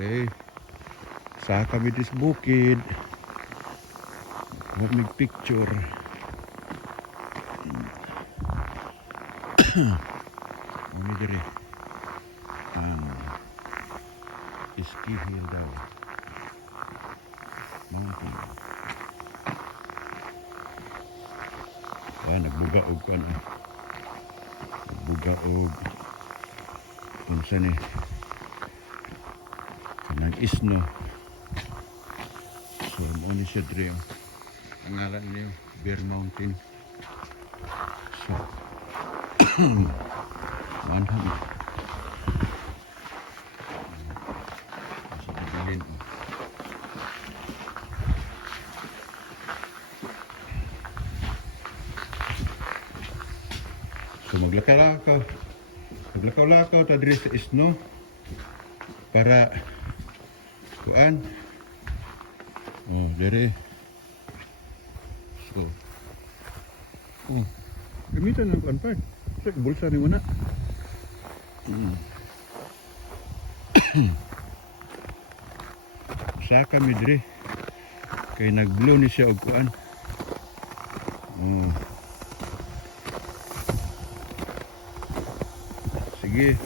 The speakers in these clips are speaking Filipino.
Okay. Sa kami dis bukid. May picture. Kami dire. Ski Hill daw. Mountain. Nagbuga og kan. Nagbuga og unsa ni? Kanang isno. So mo ni siya dire. Ang ngalan niya Bear Mountain. So manham. Sa bilin. So maglakaw-lakaw ta diri sa isno para kuan. Dere. So. Gamitan ng kuan pa. Sa bulsa ni mo na. Sa kami diri kay nag-blow ni siya og kuan. Sige.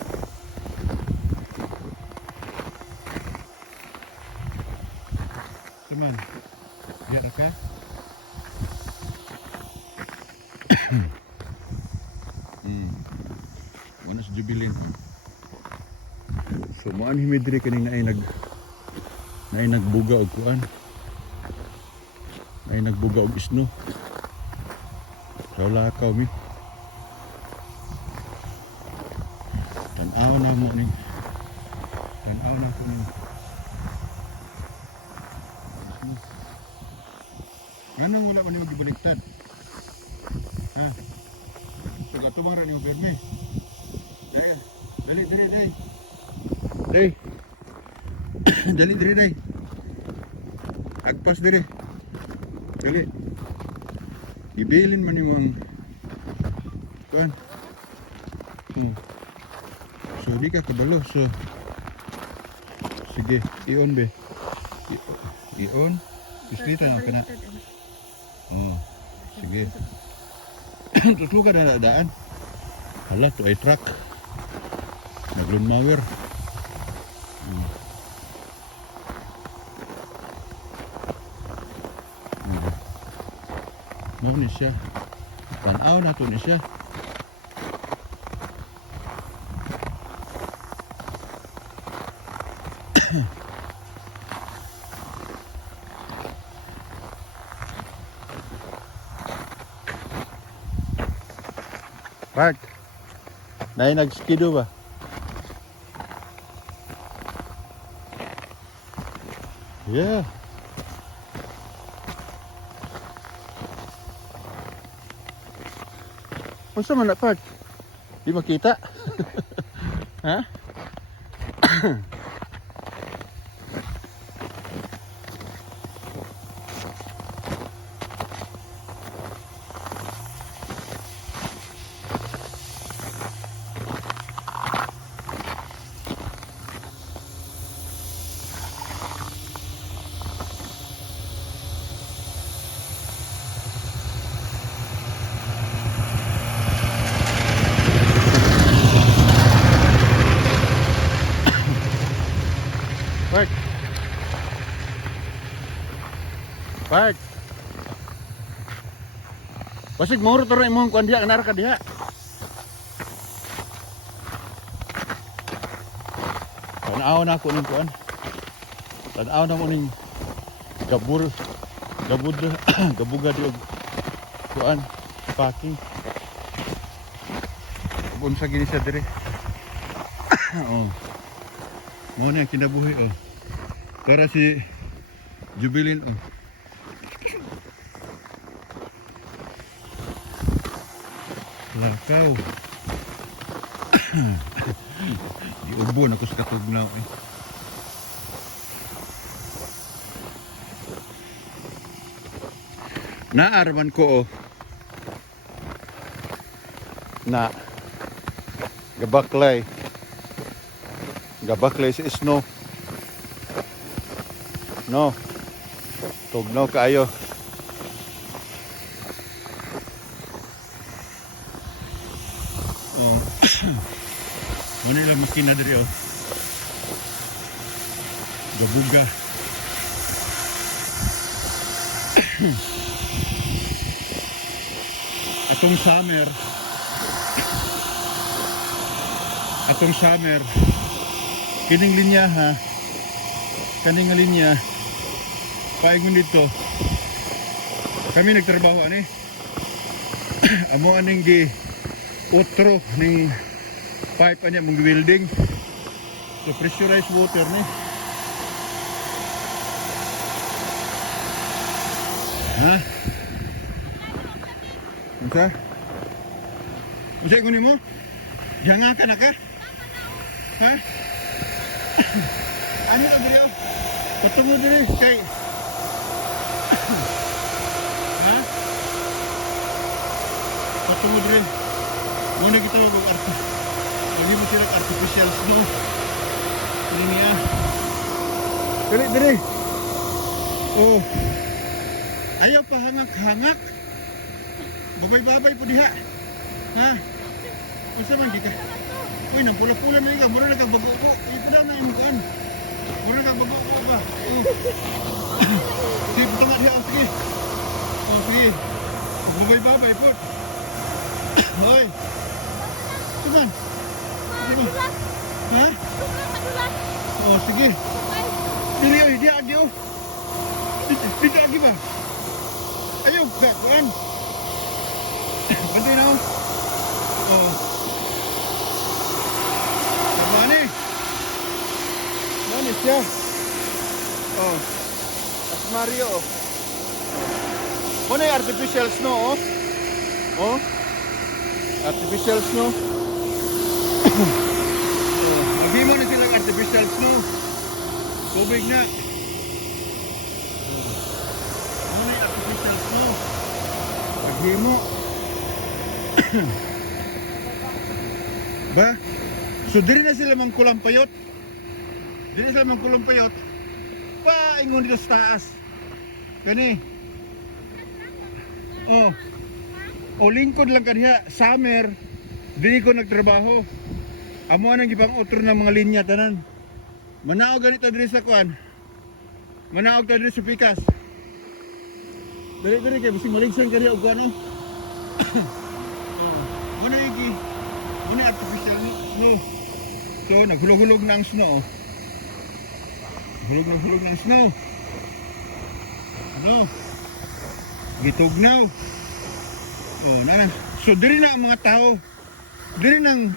Teman, lihat ka? Ano sa jubilin? So maan himidri kanina ay nagbuga og kuan. Ay nagbuga og isno. So lakaw mi. Tanaw na mo ni. Tanaw na ko ni. Ganang wala man ni magibaliktad. Ha? So gato bang ra ni berme. Dali. Dali dali. Agpas diri. Dali. Ibilin man yung kuan. So di ka kabalo. So sige, ion be. Ion. Kuslita lang kana. Sige. Terus ka na daan. Hala, to ay truck. Naglun mower. Mau ni siya. Tanaw na to ni siya. Park. Nay nag-skido ba? Yeah. Masa man na Park? Di makita? Ha? Park. Pasig moro to ra imong kuan diha kanara ka diha. Tanaw na ko ning kuan. Tanaw na mo ning gabuga di og kuan packing. Unsa gini sa dire? Mo na kinabuhi Para si Jubilin Lakaw. Diubon ako sa katugnaw Naarman ko na gabaklay sa isno No. Tugnaw kaayo. Oh. Muna lang makina diri oh. Gabuga. Atong summer. Atong summer. Kining linya ha. Kaning nga linya. Paingon dito. Kami nagtrabaho ani. Amo aning gi utro ning pipe anya mong welding. So pressurized water ni. Ha? Unsa? Unsa kunin mo? Jangan na ka? Ha? Ano na bro? Patungo diri kay. Ha? Patungo diri. Muna kita mag-arte. Lagi mo sila artificial snow. Ini niya. Dali diri. Oh. Ayaw pa hangak-hangak. Babay-babay po diha. Ha? Unsa man di ka? Uy, nang pula-pula na ika. Mura na ka bago-o. Ito daw na imukaan. Mura na ka bago-o ba? Oh. Sige, patama diha. Sige. Oh, sige. Babay-babay po. Hoy. Tuman. Sige ba? Ha? Oh, sige. Dili, oy. Di agi, oh. Dito agi ba? Ayaw, kuan. Pwede na, oh. Oh. Mani. Mani siya. Oh. As Mario, oh. Muna yung artificial snow, oh. Oh. Artificial snow. Oh. Lagi mo na silang artificial snow. Tubig na. Muna yung artificial snow. Lagi mo. Ba? So diri na sila mangkulampayot. Diri sila mangkulampayot. Paingon dito sa taas. Kani. Oh. O lingkod lang kaniya, summer. Dili ko nagtrabaho. Amo anang gibang utro ng mga linya tanan. Manaog ganito diri sa kuan. Manaog ta diri sa pikas. Diri kay bising maligsan kaniya og ano. Muna iki. Muna artificial snow. So naghulog-hulog na ang snow. Hulog na ang snow. Ano? Gitugnaw. Oh, nana. So diri na ang mga tao. Diri nang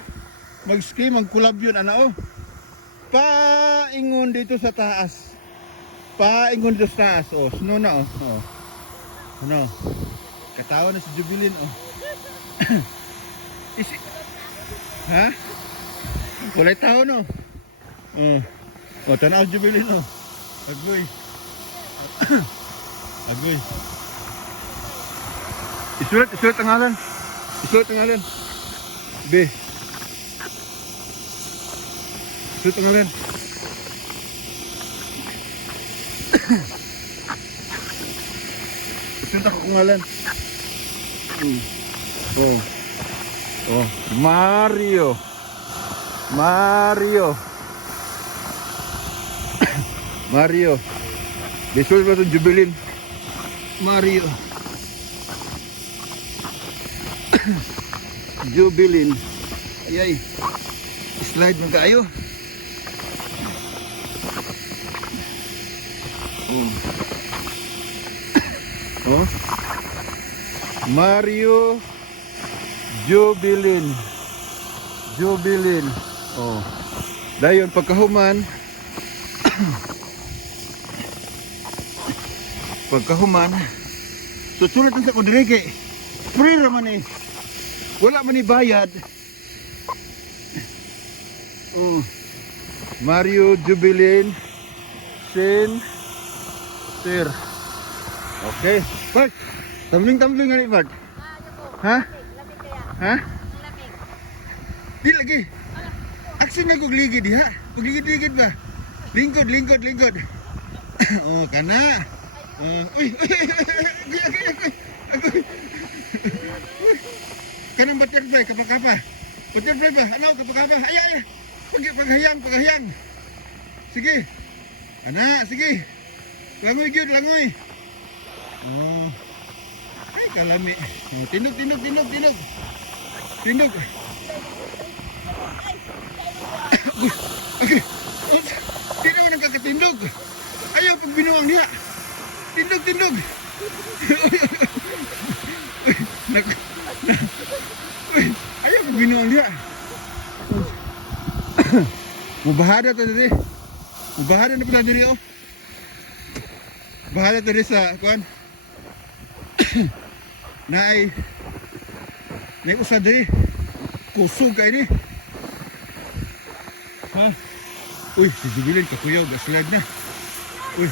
mag-ski, mag-collab yun ana oh. Paingon dito sa taas. Paingon dito sa taas. Oh, snow na oh. Oh. Ano? Katawa na si Jubilin oh. Ha? Walay tao no? O, tanaw Jubilin no? Agoy. Agoy. Isulat ang ngalan. Isulat ang ngalan. B. Isulat ang ngalan. Isulat ako kung ngalan. Oh. Oh, Mario. Mario. Mario. Besul ba itong Jubilin? Mario. Jubilin. Ayay. Slide mo kayo. Oh. Oh. Mario Jubilin. Jubilin. Oh. Dayon pagkahuman. Pagkahuman. Susulat sa ko dire kay free ra man eh. Wala man ni bayad. Oh. Mario Jubilin Center. Okay. Bart, tambling-tambling nga ni Bart. Ha? Ha? Di lagi. Action na kog ligid ha. Pagligid-ligid ba? Lingkod. Oh, kana. Uy, agoy. Kanang butterfly, kapakapa. Butterfly ba? Ano, kapakapa? Ay. Paghayang. Sige. Ana, sige. Langoy gyud, langoy. Oh. Ay, kalami. Oh, tindog. Tindog. Okay. Di naman nagkakatindog. Ayaw pag binuwang niya. Tindog. Ayaw pag binuwang niya. Mubahada to diri. Mubahada na pala diri oh. Bahada to diri sa kuan. Nay usad diri. Kusog kay ni. Ha? Uy, si Jubilin kakuyaw, gaslad na. Uy.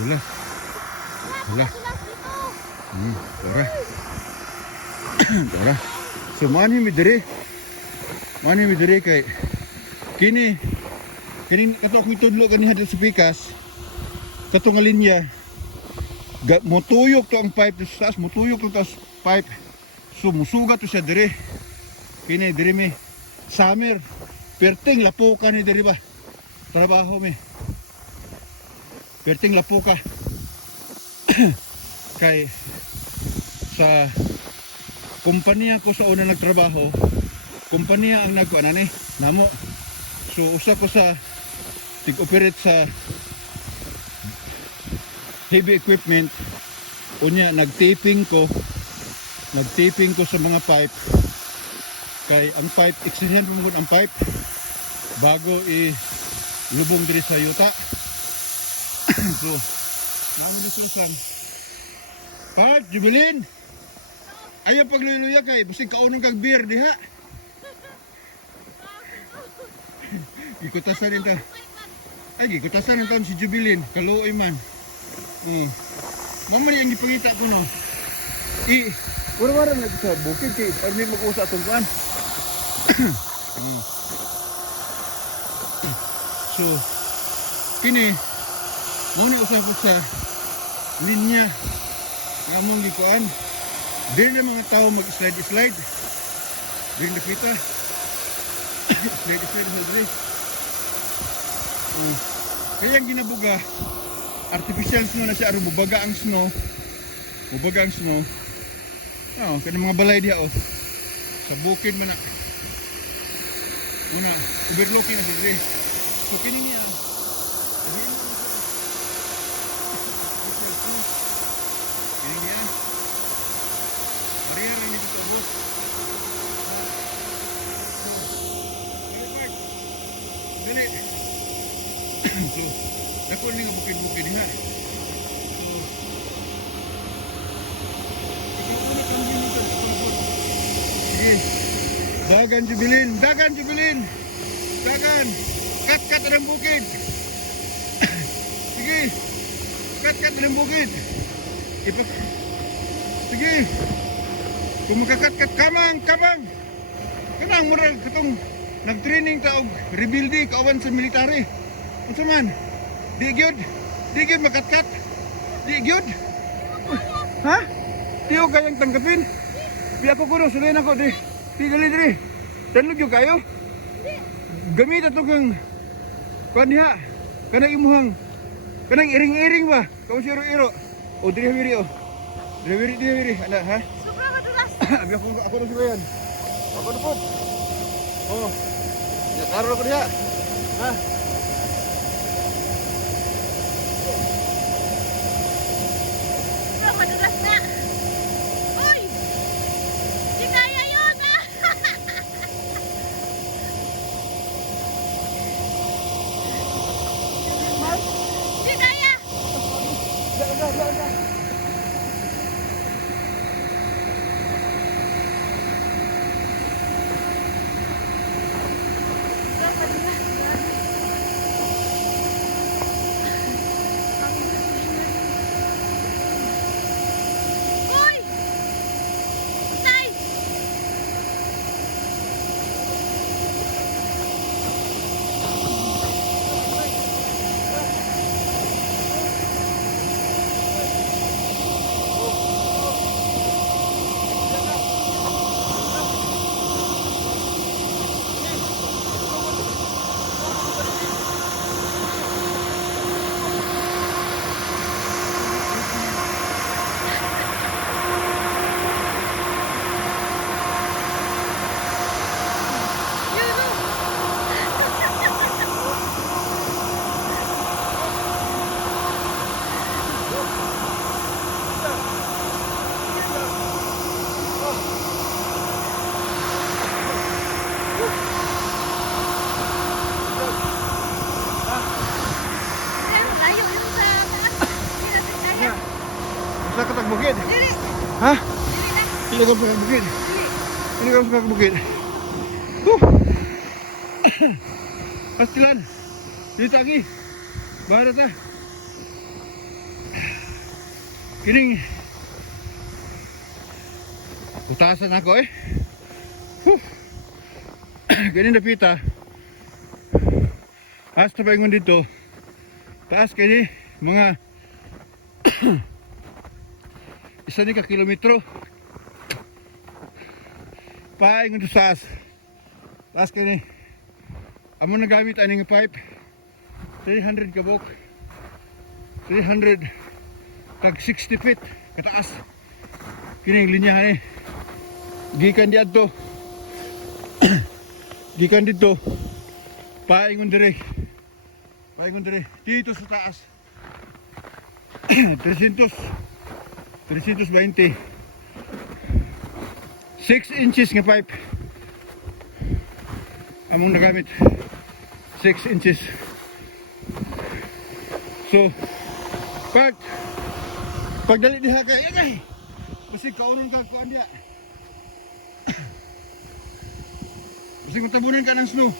Wala. Tora. So mani mi diri kay kini kato ko tudlo kani hadto sa pikas. Kato nga linya. Motuyok to ang pipe sa taas, motuyok to tas pipe. So musuga to siya diri. Kini diri mi summer. Perting lapo ka ni diri ba? Trabaho mi. Perting lapo ka. Kay sa kumpanya ko sa una nagtrabaho, kumpanya ang nagkuan ni namo. So usa ko sa tig-operate sa heavy equipment. Unya nagtaping ko sa mga pipe. Kay ang pipe, eksihen mo ang pipe bago lubong diri sa yuta. So, namin susan. Pat, Jubilin! Ayaw pagluya-luya kay, busing kaunong kag beer diha. Gikutasan rin ta. Ay, gikutasan rin taon si Jubilin. Kaluoy man. Mamani ang ipangita ko no. Wala-wala na sa bukid kay, para may mag-usa itong kuan. So, kini mo na usap ko sa linya among gikuan. Dili na mga tao mag-slide. Dili na kita. Slide mo dili. Kaya ang ginabuga, artificial snow na siya, aron bubaga ang snow. Oh, kanang mga balay diha oh. Sa bukid man na. Muna, overlooking na diri. So kini niya. Kini niya. Barrier ni dito bus. Dali. So, dako ni bukid-bukid diha. Dagan Jubilin. Kat ng bukid. Sige. Kat ng bukid. Sige. Kung makakat kamang. Kanang moral katong nag-training ta og rebuilding kawan sa military. Unsa man? Di gyud makatkat. Di gyud. Ha? Tiyo kayang tanggapin. Biya ko kuno sulay nako di. Dili. Tanlog yung kayo? Gamit ito kang kuan diha. Kanang imuhang kanang iring-iring ba? Kau siro-iro. O diri hawiri o. Diri. Ana ha? Sobra madulas. Abi ako na sulayan. Ako na po. Oh. Ya karo ko diha. Ha? Sobra madulas na. Uy! Di kaya yun ah! Di kaya! Sobra madulas. Uy! Tay! bukid. Dili. Ha? Dili na. Hindi ka suka bukid. Hindi ka suka bukid. Pastilan. Dito lagi. Bahara ta. Kining. Utasan ako eh. Ganyan na pita. Hasta pa ingon dito. Taas kayo mga isa ni ka kilometro. Paingon sa taas. Taas kayo ni. Amo nagamit aning pipe. 300 kabok. 300 tag 60 feet kataas. Kining linya ni. Gikan diadto. Gikan dito. Paingon dire. Paingon dire. Dito sa taas. 320. 6 inches nga pipe. Among nagamit. 6 inches. So, pagdali diha kay ay. Basi kaunon ka kuan dia. Basi kung tabunan ka ng snow.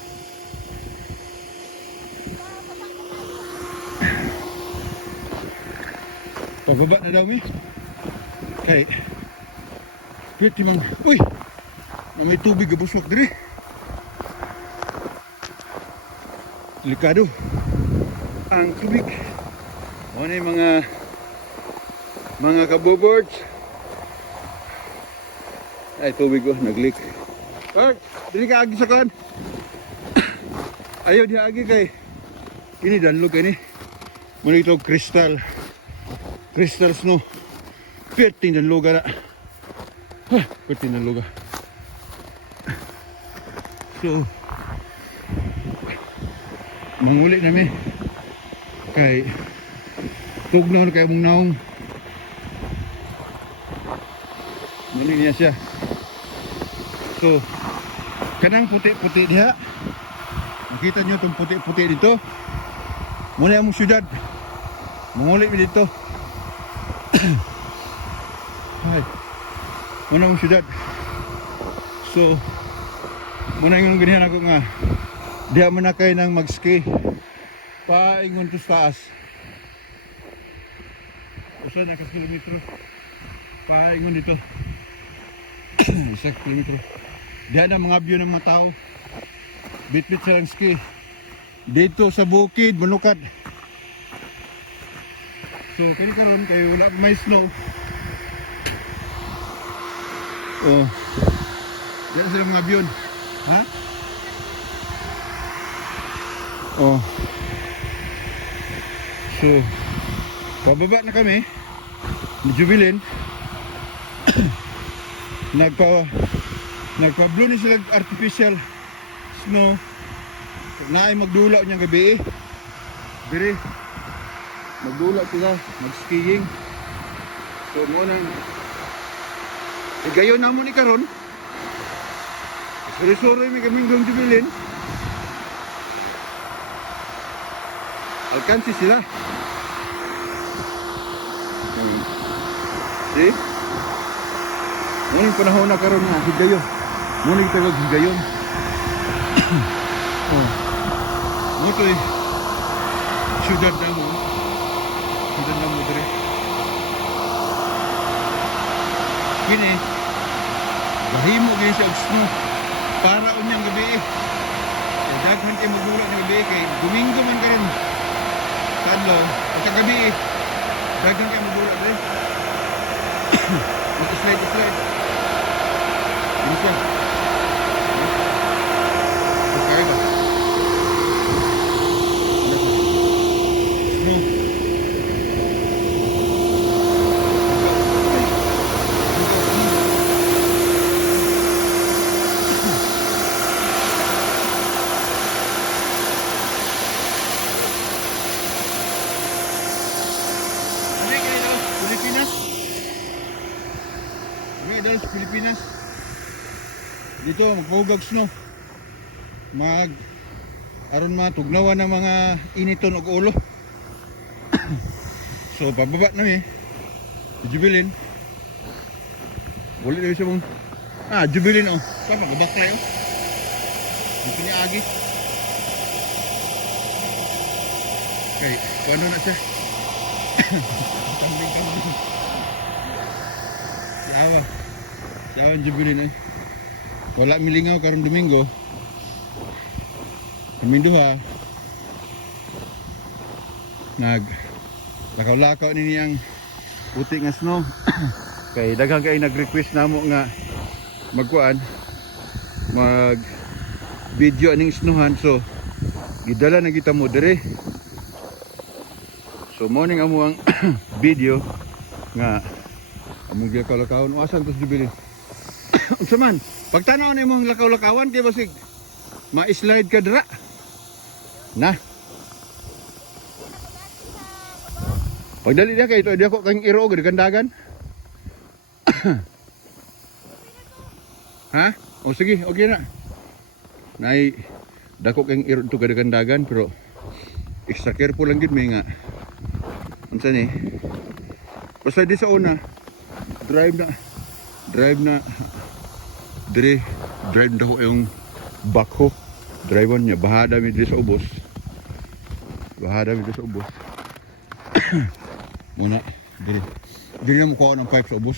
Pababa na daw mi. Kay piti man. Uy! May tubig gabusok diri. Delikado ang tubig. Ano yung mga kaboboards. Ay tubig ko nag-leak. Park, dili ka agi sa kan. Ayaw di agi kay ini danlog kay ni. Muna ito crystal snow. Perting danloga na. Perting danloga. So manguli namin kay tugnaw na kay mong naong mali niya siya. So kanang puti-puti diha, makita nyo itong puti-puti dito. Muna yung syudad, manguli mi dito. Ay, muna yung syudad. So muna yung ganyan ako nga diha man na kayo nang mag-ski paingon to sa taas. Usa na ka kilometro paingon dito. 1 kilometro diha na mga view ng mga tao, bit-bit sa ski dito sa bukid Manukad. So kini karon kay wala pa may snow. Oh, diha sila mga view. Ha? Oh. So, pababa na kami. Medyo bilin. Nagpa-blow ni sila artificial snow. Naay magdula niyang gabi. Biri. Magdula sila, mag-skiing. So, mo nang igayon na mo ni karon. Suri-suri may kaming gong jubilin. Alkansi sila. See? Muning panahon na karon nga higayon. Muning tawag higayon. Oh. Moto eh. Syudad na mo. Syudad na mo dire. Kini. Bahimo gini siya og snow. Para unyang gabi eh. Daghan kayo magdula ng gabi kay Domingo man karon. Kadlo, pagkagabi eh. Daghan kayo magdula rin. Mag-slide. Ano siya? Pagkaya ba? Snow. Pilipinas. Dito magpahugag snow. Aron matugnawan ng mga initon og ulo. So pababa na Jubilin. Boleh dia siya mong... Ah, Jubilin oh. Sama ka baklay oh. Dito ni Agi. Okay, paano na siya? Kambing. Siawa. Siawa ang Jubilin eh. Wala milingaw karong Domingo. Minduha. Lakaw-lakaw ni niyang puti nga snow. Kay daghang kay nag-request namo nga magkuan mag video aning snowhan, so gidala na kita mo dire. So morning amo ang video nga among lakaw-lakawon. Asan to Jubilin? Unsa man pagtanaw na imong lakaw-lakawan kay basig ma-slide ka dira na. Pagdali dia kay ito dia ko kang iro gandagan. Ha? O sige, okay na. Nay dako kang iro to gandagan pero extra careful lang gid may nga. Unsa ni? Basta di sa una drive na dire drive daw yung backhoe. Drive niya bahada mi diri sa ubos. Muna, dili mo kuha ng pipe sa ubos.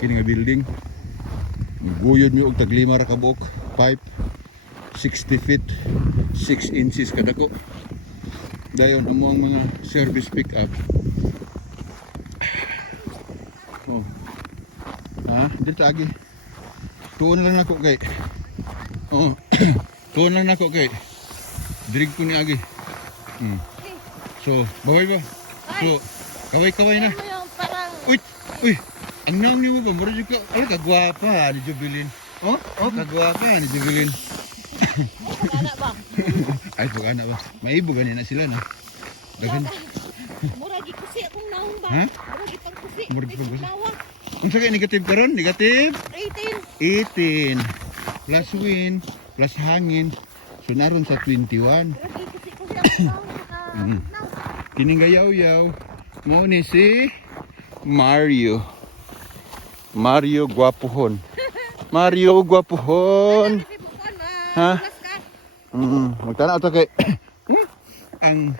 Kini nga building. Guyod mi og tag 5 ra ka buok pipe. 60 feet, 6 inches kadako. Dayon amo ang mga service pick up. Oh. Ha, dito agi. Tuon lang nako kay. Oh. Tuon lang nako kay. Dirig ko ni agi. So, baway ba? So, kaway-kaway na. Ano yung parang... Uy! Ang naong niyo ba? Mura ka, ay, kagwapa ni Jubilin. Oh, kagwapa ni Jubilin. Pag-ana ba? Ay, pag-ana ba? Maibo ganin na sila na. Dagan. Muragi kusi akong naong ba? Ha? Muragi pang kusi. Muragi pang kusi. Nawa. Kung sa kayo negative karon, negative 18. 18. Plus wind, plus hangin. So, naroon sa 21. Muragi kusi akong naong. Kining gayaw-yaw mo ni si Mario Gwapuhon. Mario Gwapuhon. Ha? Magtanaw to kay ang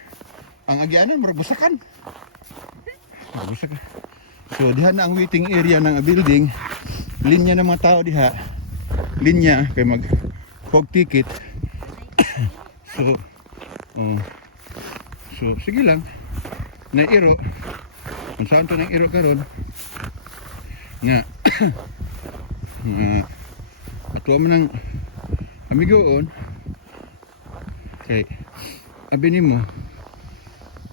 agyanan murag busakan. Busakan. So diha na ang waiting area ng building. Linya ng mga tao diha. Linya kay mag fog ticket. So sige lang. Nairo. Kung saan to nang iro karon? Nga. Ato man ng amigoon. Kay abi nimo.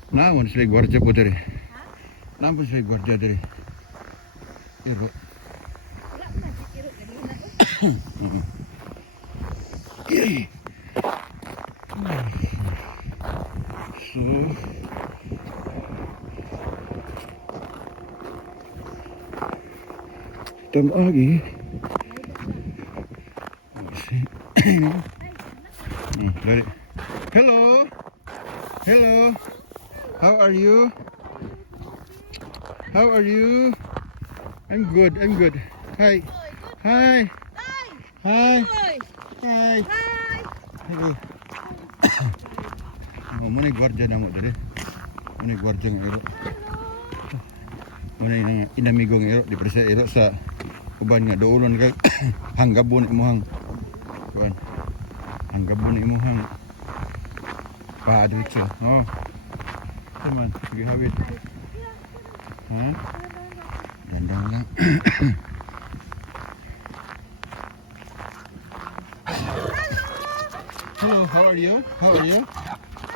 Naawon sila gwardiya po diri. Naawon sila gwardiya diri. Iro. Wala na si Kiro kanina. So Tamagi. Hello. Hello. How are you? How are you? I'm good. Hi. Hi. Hi. Hi. Hello. Muna gwardiya na mo dali. Muna gwardiya ng ero. Muna yung inamigong ero. Di pa siya ero sa uban nga. Doulon ka hanggabon imuhang. Kuan. Hanggabon imuhang. Paadrit siya. Oh. Come on. Sige hawid. Ha? Dandang lang. Hello, how are you? How are you?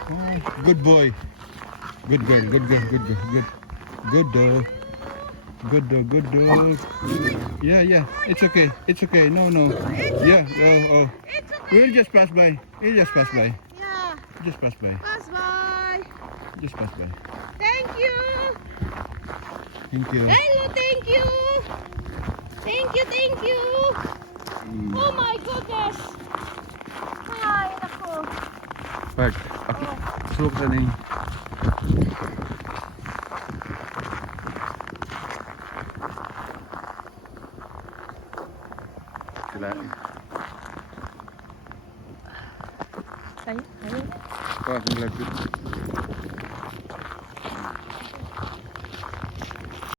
Oh, good boy. Good girl, good girl, good girl, good. Good dog. Good dog, good dog. Yeah. It's okay. It's okay. No. Yeah. Oh. It's okay. We'll just pass by. We'll just pass by. Yeah. Just pass by. Pass by. Just pass by. Thank you. Thank you. Hello, thank you. Thank you. Oh my goodness. Ay, nako. Park. Ako. Sulok sa ning. Wala. Ayun, ayun. Oh, ang lagkit.